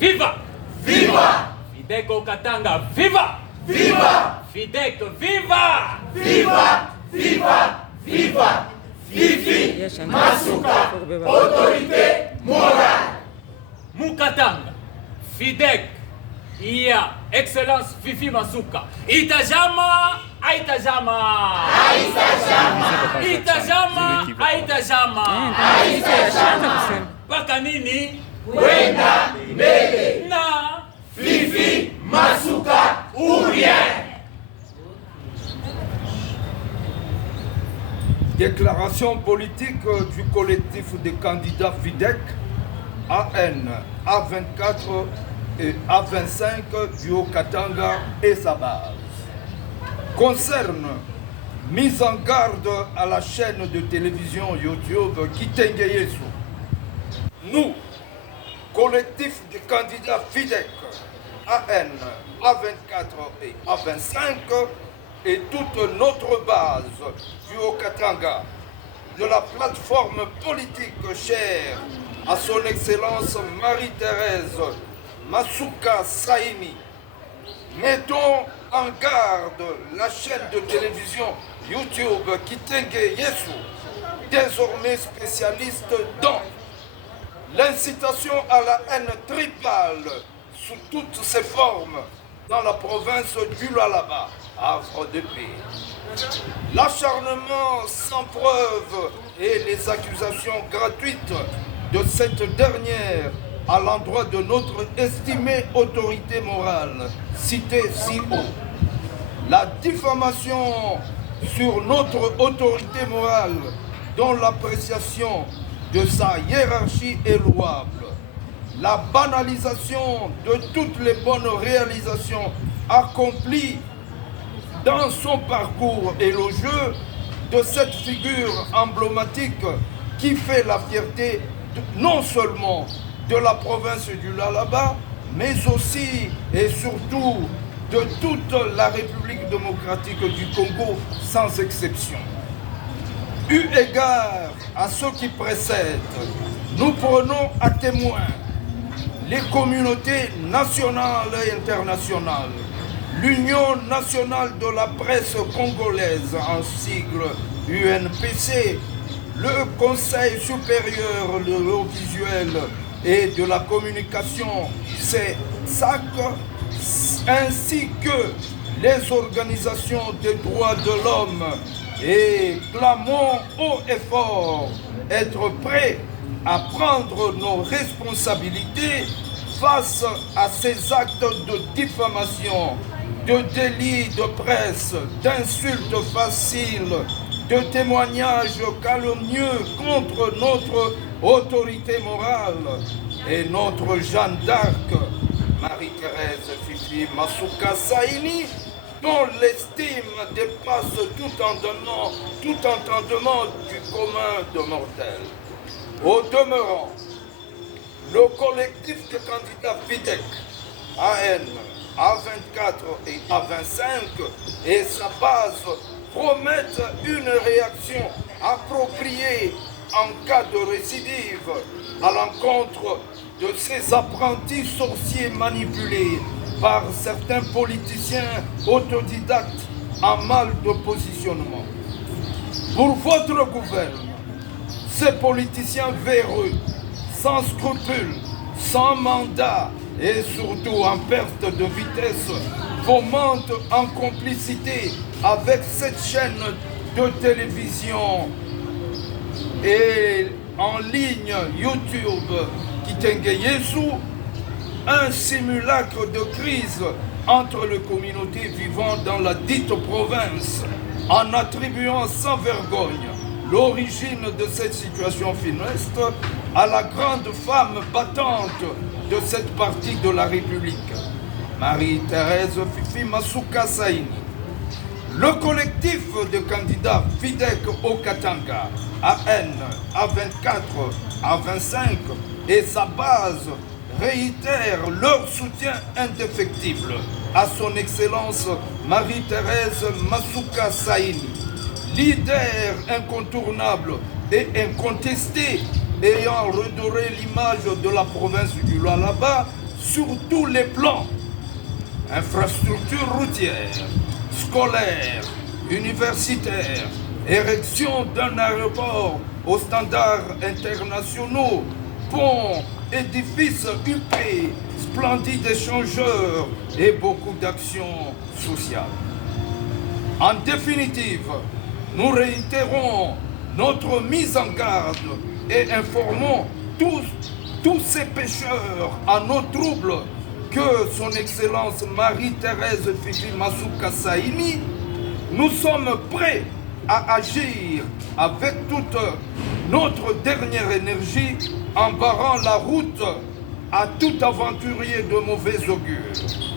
Viva! Viva! Fidek Okatanga, viva! Viva! Fidek, viva! Viva! Viva! Viva! Fifi Masuka, autorité morale. Mukatanga, Fidek, iya, Excellence Fifi Masuka. Itajama, Aitajama. Aitajama. Itajama, Aitajama. Aitajama. Paka nini? Kwenda mbele. Na Fifi Masuka ou rien. Déclaration politique du collectif des candidats FIDEC AN, A24 et A25 du Haut-Katanga et sa base. Concerne mise en garde à la chaîne de télévision YouTube Kitenge Yesu. Nous, collectif des candidats FIDEC AN, A24 et A25 et toute notre base du Haut-Katanga, de la plateforme politique chère à son Excellence Marie-Thérèse Masuka Saini, mettons en garde la chaîne de télévision YouTube Kitenge Yesu, désormais spécialiste dans l'incitation à la haine tribale sous toutes ses formes dans la province du Lualaba, havre de paix. L'acharnement sans preuve et les accusations gratuites de cette dernière à l'endroit de notre estimée autorité morale, citée si haut. La diffamation sur notre autorité morale, dont l'appréciation de sa hiérarchie est louable. La banalisation de toutes les bonnes réalisations accomplies dans son parcours élogieux de cette figure emblématique qui fait la fierté non seulement de la province du Lualaba, mais aussi et surtout de toute la République démocratique du Congo, sans exception. Eu égard à ce qui précède, nous prenons à témoin les communautés nationales et internationales, l'Union nationale de la presse congolaise en sigle UNPC, le Conseil supérieur de l'audiovisuel et de la communication CESAC, ainsi que les organisations des droits de l'homme, et clamons haut et fort être prêts à prendre nos responsabilités face à ces actes de diffamation, de délits de presse, d'insultes faciles, de témoignages calomnieux contre notre autorité morale et notre Jeanne d'Arc, Marie-Thérèse Fifi Masuka Saini, dont l'estime dépasse tout entendement du commun de mortels. Au demeurant, le collectif de candidats FIDEC, AN, A24 et A25 et sa base promettent une réaction appropriée en cas de récidive à l'encontre de ces apprentis sorciers manipulés par certains politiciens autodidactes en mal de positionnement. Pour votre gouvernement, ces politiciens véreux, sans scrupules, sans mandat et surtout en perte de vitesse, fomentent en complicité avec cette chaîne de télévision et en ligne YouTube Kitenge Yesu, un simulacre de crise entre les communautés vivant dans la dite province, en attribuant sans vergogne l'origine de cette situation funeste à la grande femme battante de cette partie de la République, Marie-Thérèse Fifi Masuka Saini. Le collectif de candidats FIDEC au Katanga, AN, A24, A25 et sa base réitèrent leur soutien indéfectible à son Excellence Marie-Thérèse Masuka Saini, leader incontournable et incontesté ayant redoré l'image de la province du Lualaba sur tous les plans. Infrastructures routières, scolaires, universitaires, érection d'un aéroport aux standards internationaux, ponts, édifices huppés, splendides échangeurs et beaucoup d'actions sociales. En définitive, nous réitérons notre mise en garde et informons tous ces pécheurs à nos troubles que son Excellence Marie-Thérèse Fifi Masuka Saini, nous sommes prêts à agir avec toute notre dernière énergie en barrant la route à tout aventurier de mauvais augure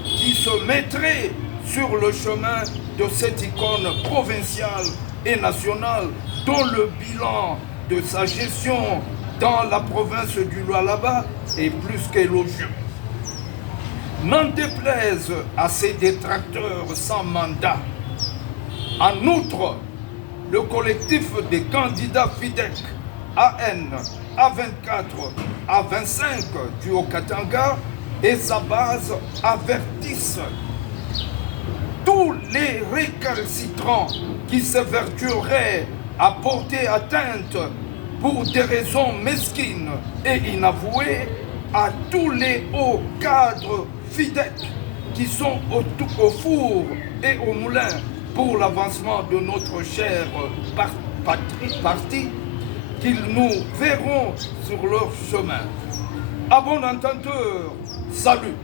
qui se mettrait sur le chemin de cette icône provinciale et nationale dont le bilan de sa gestion dans la province du Lualaba est plus qu'élogieux. N'en déplaise à ces détracteurs sans mandat. En outre, le collectif des candidats FIDEC AN, A24, A25 du Haut-Katanga et sa base avertissent tous les récalcitrants qui s'évertueraient à porter atteinte pour des raisons mesquines et inavouées à tous les hauts cadres FIDEC qui sont au four et au moulin pour l'avancement de notre cher parti, qu'ils nous verront sur leur chemin. À bon entendeur, salut.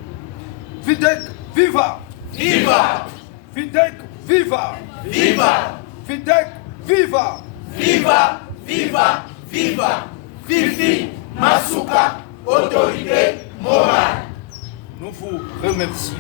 FIDEC, viva! Viva! FIDEC, viva! Viva! FIDEC, viva! Viva! Viva! Viva! Fifi Masuka, autorité morale. Nous vous remercions.